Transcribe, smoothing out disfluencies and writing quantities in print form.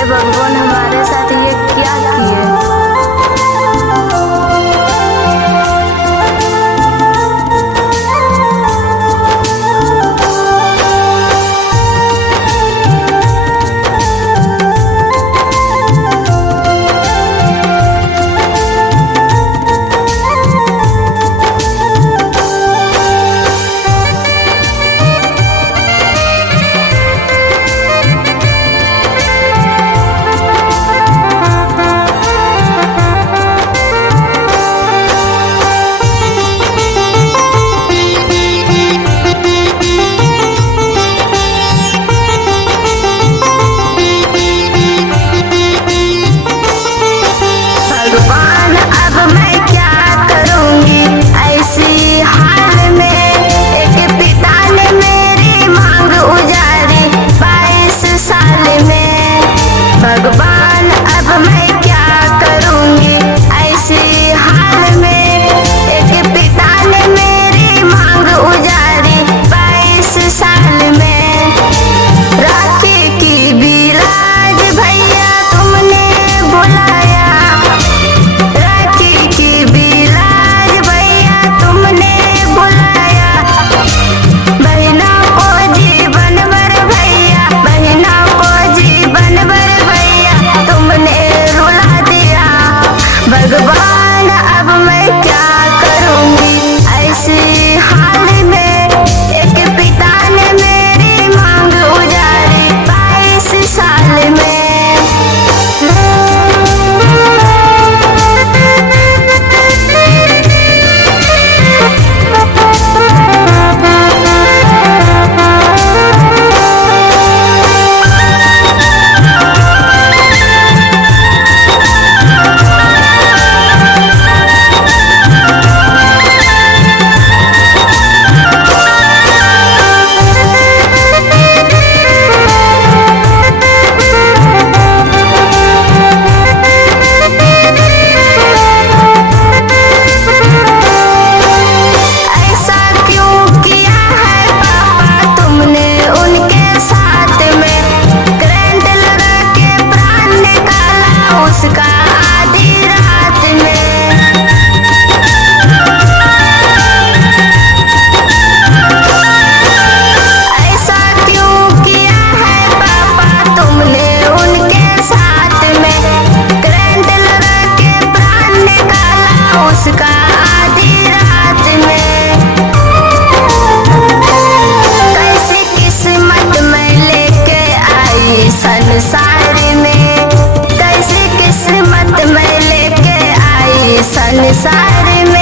हे भगवान हमारे साथ ये क्या किए। भगवान अब मैं क्या करूंगी ऐसी हाल में, एक पिता ने मेरी मांग उजारी 22 साल में। भगवान अब मैं क्या करूंगी ऐसी हाल में, एक पिता ने मेरी मांग उजारी 22 साल में। राखी की भी लाज भैया तुमने बुलाया, राखी की भी लाज भैया तुमने बुलाया। बहनों को जीवन भर भैया, बहनों को जीवन भर भैया तुमने रुला दिया। भगवान अब मैं क्या करूंगी ऐसी हाल में, एक पिता ने मेरी मांग उजारी 22 साल में। संसार में कैसी किस्मत मैं लेके आई संसार में।